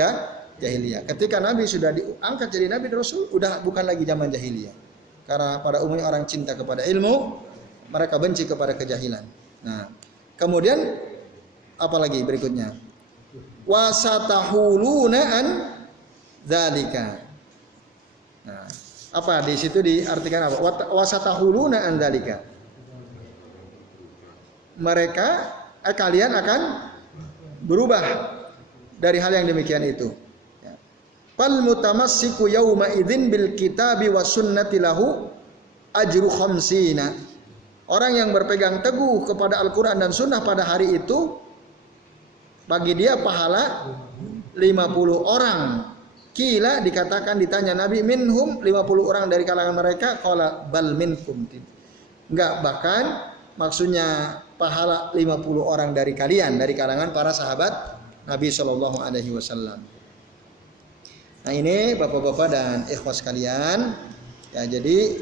jahiliyah. Ketika Nabi sudah diangkat jadi Nabi Rasul, udah bukan lagi zaman jahiliyah. Karena pada umumnya orang cinta kepada ilmu, mereka benci kepada kejahilan. Nah, kemudian apalagi berikutnya? Wasatahuluna an dzalika. Nah, apa di situ diartikan apa? Wasatahuluna an dzalika. Mereka kalian akan berubah dari hal yang demikian itu. Fal mutamassiku yauma idzin bil kitabi was sunnati lahu ajru khamsina. Orang yang berpegang teguh kepada Al-Qur'an dan sunnah pada hari itu bagi dia pahala 50 orang. Kila dikatakan ditanya Nabi minhum 50 orang dari kalangan mereka qala bal minkum. Enggak, bahkan maksudnya pahala 50 orang dari kalian dari kalangan para sahabat Nabi sallallahu alaihi wasallam. Nah ini bapak-bapak dan ikhwas sekalian, ya jadi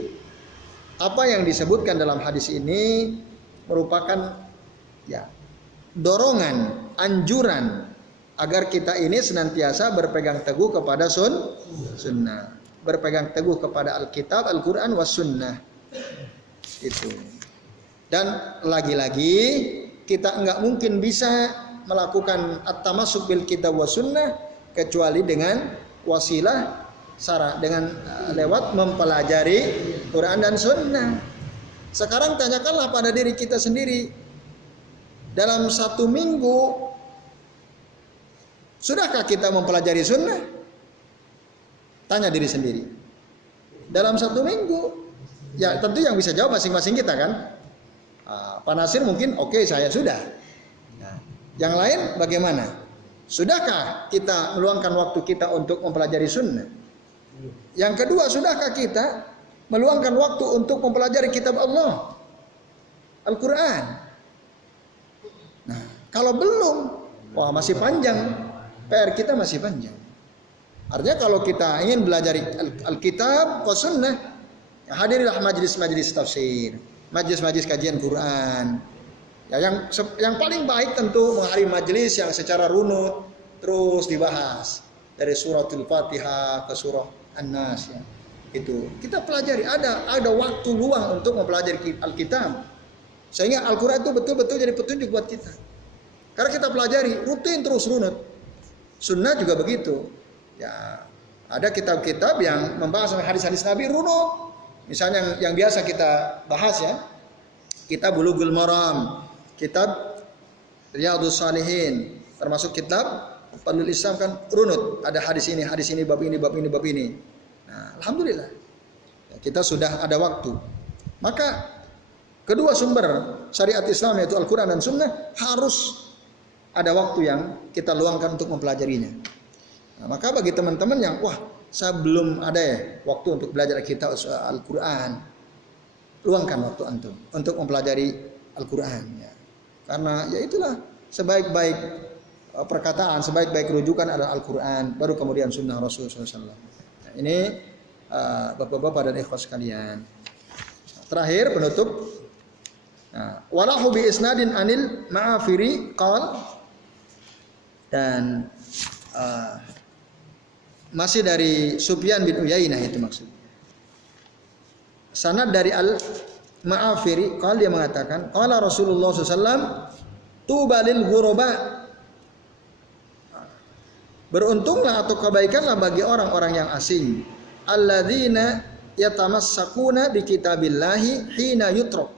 apa yang disebutkan dalam hadis ini merupakan ya dorongan, anjuran agar kita ini senantiasa berpegang teguh kepada sunnah, berpegang teguh kepada Alkitab, Al-Quran, was sunnah itu. Dan lagi-lagi kita enggak mungkin bisa melakukan at-tamassuk bil kitab was sunnah kecuali dengan wasilah syara, dengan lewat mempelajari Quran dan Sunnah. Sekarang tanyakanlah pada diri kita sendiri, dalam 1 minggu sudahkah kita mempelajari Sunnah? Tanya diri sendiri. Dalam 1 minggu, ya tentu yang bisa jawab masing-masing kita kan. Pak Nasir mungkin oke, saya sudah. Nah, yang lain bagaimana? Sudahkah kita meluangkan waktu kita untuk mempelajari sunnah? Yang kedua, sudahkah kita meluangkan waktu untuk mempelajari kitab Allah, Al-Quran? Nah, kalau belum, wah masih panjang, PR kita masih panjang. Artinya kalau kita ingin belajar Alkitab wa sunnah, hadirilah majelis-majelis tafsir, majelis-majelis kajian Quran. Ya, yang paling baik tentu menghadiri majelis yang secara runut terus dibahas dari suratul Fatihah ke surah An-Nas ya. Itu kita pelajari, ada waktu luang untuk mempelajari Alkitab sehingga Al-Quran itu betul-betul jadi petunjuk buat kita. Karena kita pelajari rutin terus runut. Sunnah juga begitu. Ya, ada kitab-kitab yang membahas hadis-hadis Nabi runut. Misalnya yang biasa kita bahas ya, kitab Bulughul Maram, kitab Riyadhus Shalihin, termasuk kitab Fadlul Islam kan runut. Ada hadis ini, bab ini, bab ini, bab ini. Nah, alhamdulillah. kita sudah ada waktu. Maka kedua sumber syariat Islam yaitu Al-Quran dan Sunnah harus ada waktu yang kita luangkan untuk mempelajarinya. Nah, maka bagi teman-teman yang saya belum ada ya waktu untuk belajar kitab Al-Quran, luangkan waktu antum untuk mempelajari Al-Quran ya. Karena ya itulah sebaik-baik perkataan, sebaik-baik rujukan adalah Al-Quran, baru kemudian Sunnah Rasulullah SAW. Nah, ini bapak-bapak dan ikhwas sekalian. Terakhir penutup. Walahu bi isnadin anil Ma'afiri qal, dan masih dari Sufyan bin Uyainah itu maksud. Sanad dari Al-Ma'afiri qal, dia mengatakan qala Rasulullah SAW tubalil ghuraba, beruntunglah atau kebaikanlah bagi orang-orang yang asing, alladzina yatamassakuna bi kitabillahi hina yutrok,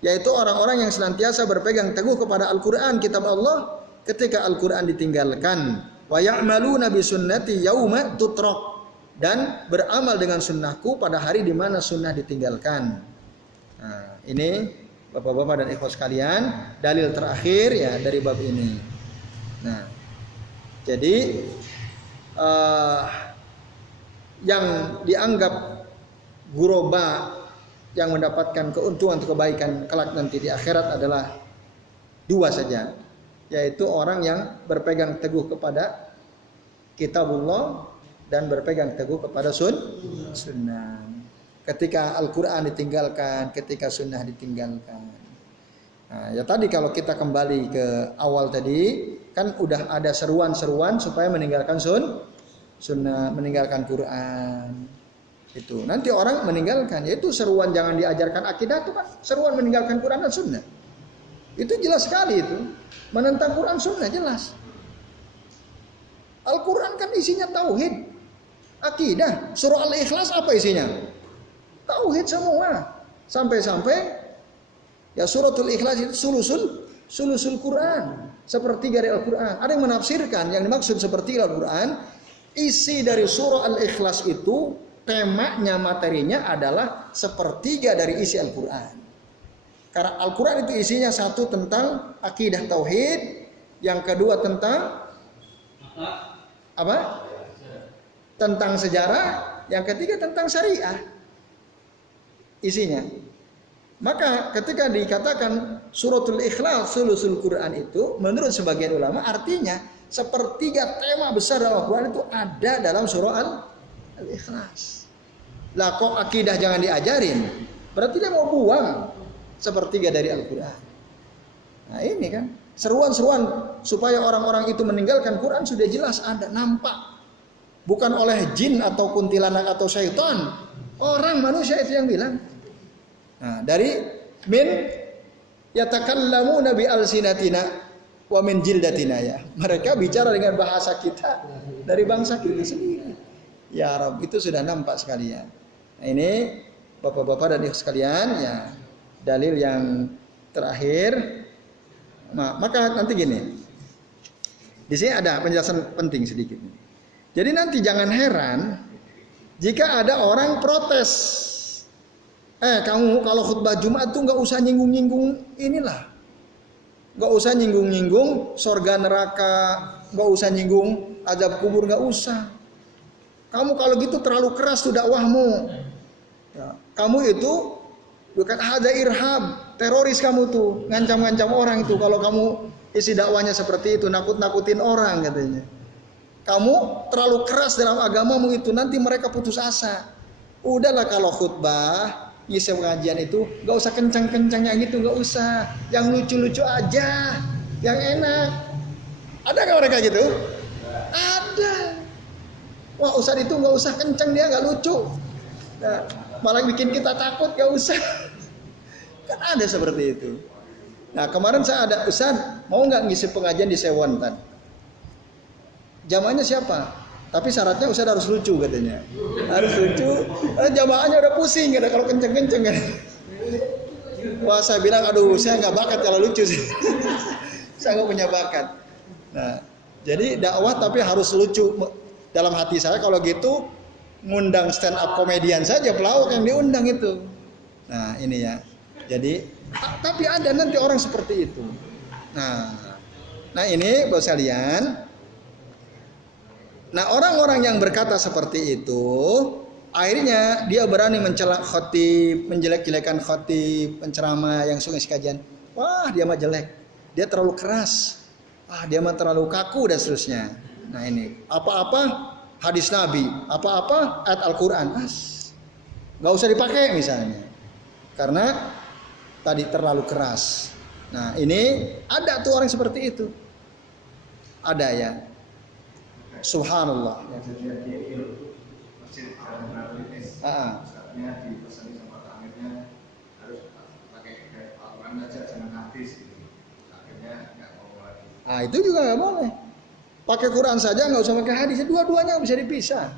yaitu orang-orang yang senantiasa berpegang teguh kepada Al-Quran, kitab Allah, ketika Al-Quran ditinggalkan. Wa ya'maluna bi sunnati yauma tutrok, dan beramal dengan sunnahku pada hari di mana sunnah ditinggalkan. Nah, ini bapak-bapak dan ikhwas sekalian, dalil terakhir ya dari bab ini. Nah, jadi yang dianggap ghuraba yang mendapatkan keuntungan atau kebaikan kelak nanti di akhirat adalah dua saja, yaitu orang yang berpegang teguh kepada kitabullah dan berpegang teguh kepada sunnah. Ketika Al-Quran ditinggalkan, ketika sunnah ditinggalkan. Nah, ya tadi kalau kita kembali ke awal tadi, kan udah ada seruan-seruan supaya meninggalkan sunnah, meninggalkan Quran. Itu nanti orang meninggalkan, yaitu seruan jangan diajarkan akidah itu kan seruan meninggalkan Quran dan Sunnah. Itu jelas sekali, itu menentang Quran Sunnah jelas. Al-Quran kan isinya tauhid, akidah. Surah Al-Ikhlas apa isinya? Tauhid semua. Sampai-sampai ya suratul Ikhlas itu sulusul Quran, sepertiga dari Al-Quran. Ada yang menafsirkan yang dimaksud sepertiga Al-Quran, isi dari surah Al-Ikhlas itu temanya, materinya adalah sepertiga dari isi Al-Quran. Karena Al-Quran itu isinya satu tentang akidah tauhid, yang kedua tentang apa? Tentang sejarah, yang ketiga tentang syariah isinya. Maka ketika dikatakan suratul Ikhlas sulusul Quran itu, menurut sebagian ulama artinya sepertiga tema besar dalam Al-Quran itu ada dalam surah Al-Ikhlas. Lah kok akidah jangan diajarin? Berarti dia mau buang sepertiga dari Al-Quran. Nah ini kan seruan-seruan supaya orang-orang itu meninggalkan Quran sudah jelas ada, nampak. Bukan oleh jin atau kuntilanak atau syaitan, orang manusia itu yang bilang. Nah, dari min yatakallamuna bi alsinatina wa min jildatina, ya. Mereka bicara dengan bahasa kita dari bangsa kita sendiri. Ya Rabb, itu sudah nampak sekali ya. Nah, ini bapak-bapak dan ibu sekalian ya, dalil yang terakhir. Nah, maka nanti gini. Di sini ada penjelasan penting sedikit. Jadi nanti jangan heran jika ada orang protes. Kamu kalau khutbah Jumat tuh nggak usah nyinggung-nyinggung inilah. Nggak usah nyinggung-nyinggung surga neraka, nggak usah nyinggung azab kubur, nggak usah. Kamu kalau gitu terlalu keras tuh dakwahmu. Ya, kamu itu bukan ada irhab, teroris kamu tuh, ngancam-ngancam orang itu. Kalau kamu isi dakwahnya seperti itu, nakut-nakutin orang katanya. Kamu terlalu keras dalam agamamu itu, nanti mereka putus asa. Udahlah kalau khutbah, ngisi pengajian itu, nggak usah kencang-kencangnya gitu, nggak usah. Yang lucu-lucu aja, yang enak. Ada nggak mereka gitu? Ada. Wah Ustaz itu nggak usah kencang, dia nggak lucu. Nah, malah bikin kita takut, nggak usah. Kan ada seperti itu. Nah kemarin saya ada, Ustaz mau nggak ngisi pengajian di Sewon tadi? Jamaahnya siapa? Tapi syaratnya Ustaz harus lucu katanya. Harus lucu. Jamaahnya udah pusing ada kalau kenceng-kenceng kan. Wah saya bilang aduh saya nggak bakat kalau lucu sih. Saya nggak punya bakat. Nah jadi dakwah tapi harus lucu. Dalam hati saya kalau gitu ngundang stand up komedian saja pelawak yang diundang itu. Nah ini ya. Jadi tapi ada nanti orang seperti itu. Nah ini Bapak sekalian. Nah orang-orang yang berkata seperti itu, akhirnya dia berani mencela khotib, menjelek-jelekan khotib, penceramah yang sungguh kajian. Wah dia mah jelek, dia terlalu keras, dia mah terlalu kaku dan seterusnya. Nah ini apa-apa hadis Nabi, apa-apa ayat Al-Quran, nggak usah dipakai misalnya, karena tadi terlalu keras. Nah ini ada tuh orang seperti itu, ada ya. Subhanallah. Itu juga nggak boleh. Pakai Quran saja nggak usah pakai hadis. Dua-duanya bisa dipisah.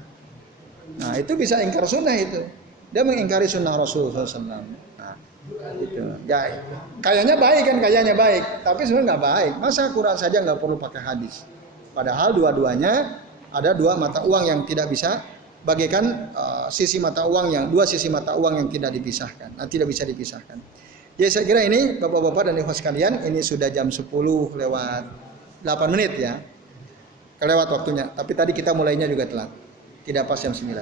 Nah itu bisa ingkar sunnah itu. Dia mengingkari sunnah Rasulullah SAW. Nah itu. Ya, kayaknya baik kan, kayaknya baik. Tapi sebenarnya nggak baik. Masa Quran saja nggak perlu pakai hadis. Padahal dua-duanya ada dua mata uang yang tidak bisa bagaikan sisi mata uang yang dua sisi mata uang yang tidak dipisahkan, tidak bisa dipisahkan. Ya saya kira ini Bapak-bapak dan ikhwas sekalian, ini sudah jam 10 lewat 8 menit ya. Kelewat waktunya, tapi tadi kita mulainya juga telat. Tidak pas jam 9.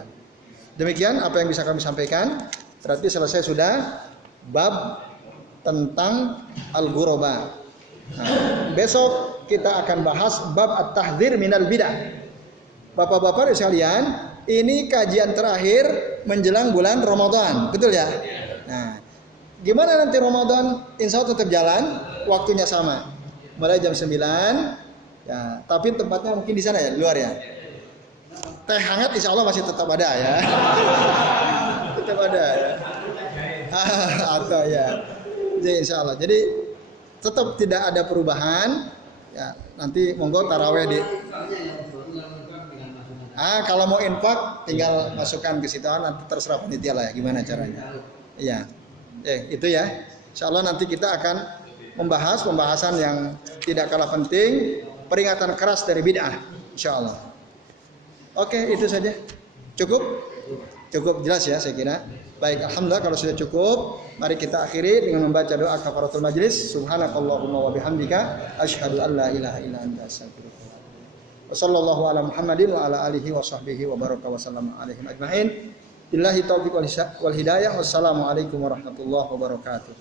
Demikian apa yang bisa kami sampaikan. Berarti selesai sudah bab tentang al-ghuraba. Nah, besok kita akan bahas bab at-tahdzir minal bidah. Bapak-bapak sekalian, ini kajian terakhir menjelang bulan Ramadan, betul ya? Nah, gimana nanti Ramadan? Insya Allah tetap jalan, waktunya sama, mulai jam 9, ya. Tapi tempatnya mungkin di sana ya, di luar ya. Teh hangat Insya Allah masih tetap ada ya, tetap ada ya. Atau ya, jadi Insya Allah. Jadi tetap tidak ada perubahan, ya. Nanti monggo taraweh di. Kalau mau infak tinggal masukkan ke situ, nanti terserah panitia lah ya gimana caranya. Iya. Itu ya. Insya Allah nanti kita akan membahas pembahasan yang tidak kalah penting, peringatan keras dari bid'ah. Insya Allah. Oke, itu saja. Cukup? Cukup jelas ya saya kira. Baik, alhamdulillah kalau sudah cukup, mari kita akhiri dengan membaca doa kafaratul majlis. Subhanakallahumma wa bihamdika asyhadu an la ilaha illa anta astaghfiruka. Wassallallahu ala Muhammadin wa ala alihi wa sahbihi wa baraka wa sallama alaihim ajma'in. Billahi taufiq wal hidayah. Wassalamu alaikum warahmatullahi wabarakatuh.